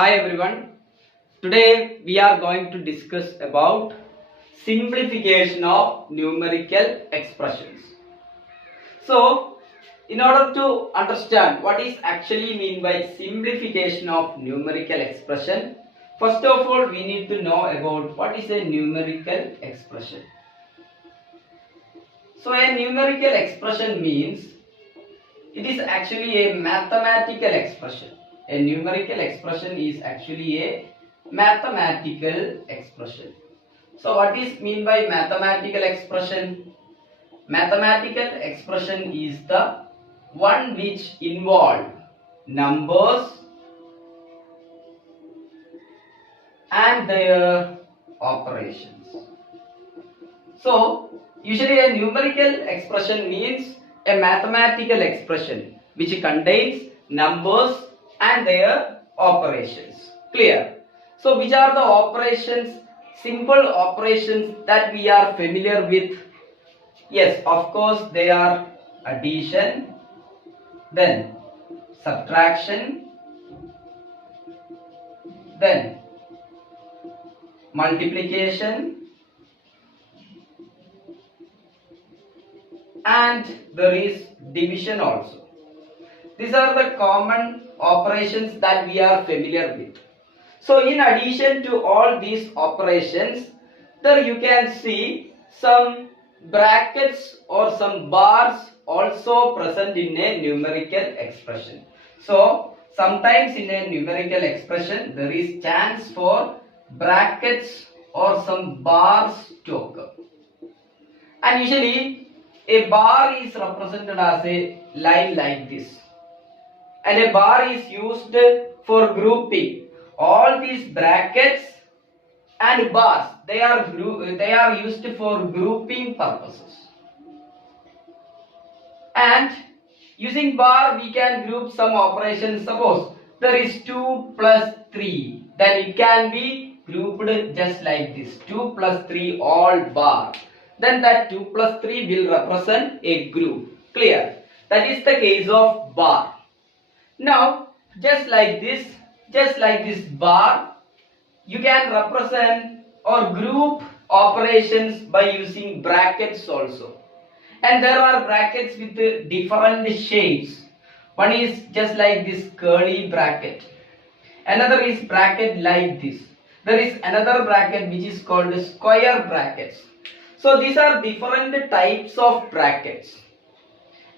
Hi everyone. Today we are going to discuss about simplification of numerical expressions. So, in order to understand what is actually mean by simplification of numerical expression, first of all we need to know about what is a numerical expression. So, a numerical expression means it is actually a mathematical expression. A numerical expression is actually a mathematical expression. So what is mean by mathematical expression? Mathematical expression is the one which involve numbers and their operations. So usually a numerical expression means a mathematical expression which contains numbers and their operations. Clear? So which are the operations? Simple operations that we are familiar with. Yes, of course they are addition, then subtraction, then multiplication, and there is division also. These are the common operations that we are familiar with. So in addition to all these operations, there you can see some brackets or some bars also present in a numerical expression. So sometimes in a numerical expression there is chance for brackets or some bars to occur. And usually a bar is represented as a line like this, and a bar is used for grouping all these brackets and bars. They are used for grouping purposes. And using bar we can group some operations. Suppose there is 2 plus 3, then it can be grouped just like this, 2 plus 3 all bar. Then that 2 plus 3 will represent a group. Clear? That is the case of bar. Now just like this bar, you can represent or group operations by using brackets also. And there are brackets with different shapes. One is just like this curly bracket, another is bracket like this, there is another bracket which is called square brackets. So these are different types of brackets.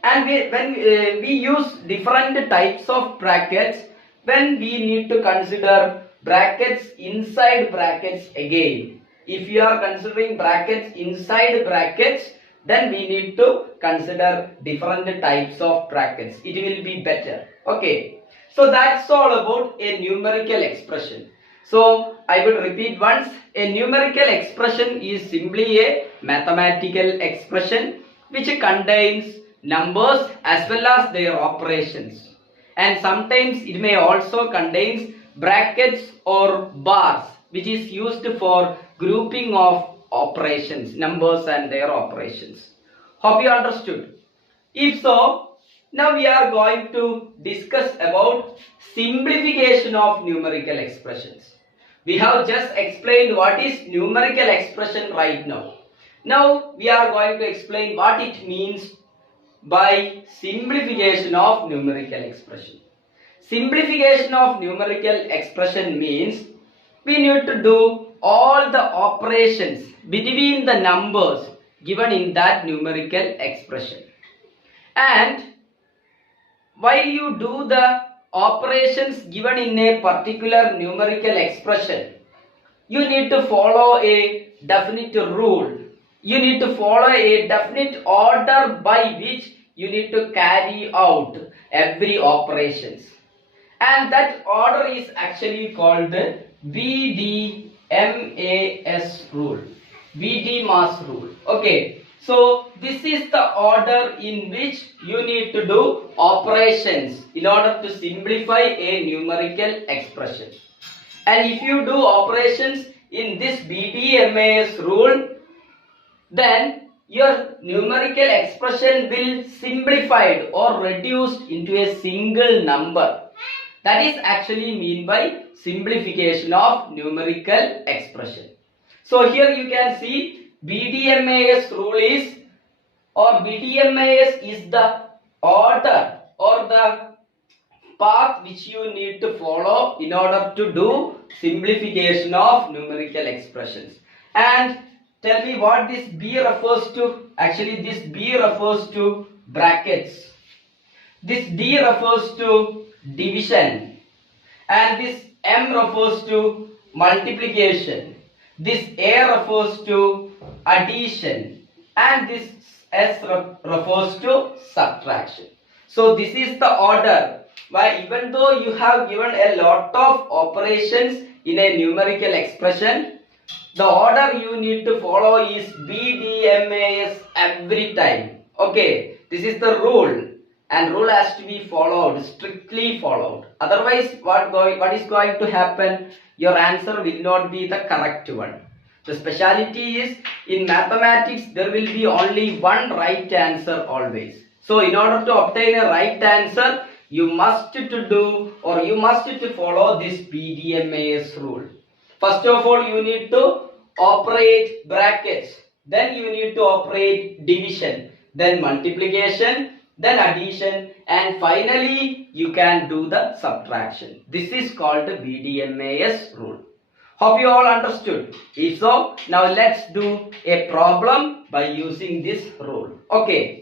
And when we use different types of brackets, when we need to consider brackets inside brackets again. If you are considering brackets inside brackets, then we need to consider different types of brackets. It will be better. Okay. So that's all about a numerical expression. So I will repeat once. A numerical expression is simply a mathematical expression which contains numbers as well as their operations, and sometimes it may also contains brackets or bars which is used for grouping of operations, numbers and their operations. Hope you understood. If so, now we are going to discuss about simplification of numerical expressions. We have just explained what is numerical expression right now. Now we are going to explain what it means by simplification of numerical expression. Simplification of numerical expression means we need to do all the operations between the numbers given in that numerical expression. And while you do the operations given in a particular numerical expression, you need to follow a definite rule. You need to follow a definite order by which you need to carry out every operations. And that order is actually called the BDMAS rule. BDMAS rule. Okay. So this is the order in which you need to do operations in order to simplify a numerical expression. And if you do operations in this BDMAS rule, then your numerical expression will simplified or reduced into a single number. That is actually mean by simplification of numerical expression. So here you can see BDMAS rule is, or BDMAS is the order or the path which you need to follow in order to do simplification of numerical expressions. And tell me what this B refers to. Actually this B refers to brackets. This D refers to division. And this M refers to multiplication. This A refers to addition. And this S refers to subtraction. So this is the order. Why, even though you have given a lot of operations in a numerical expression, the order you need to follow is BDMAS every time. Okay, this is the rule, and rule has to be followed, strictly followed. Otherwise, what is going to happen? Your answer will not be the correct one. The speciality is, in mathematics there will be only one right answer always. So in order to obtain a right answer, you must to do, or you must to follow this BDMAS rule. First of all, you need to operate brackets, then you need to operate division, then multiplication, then addition, and finally you can do the subtraction. This is called the BDMAS rule. Hope you all understood. If so, now let's do a problem by using this rule. Okay.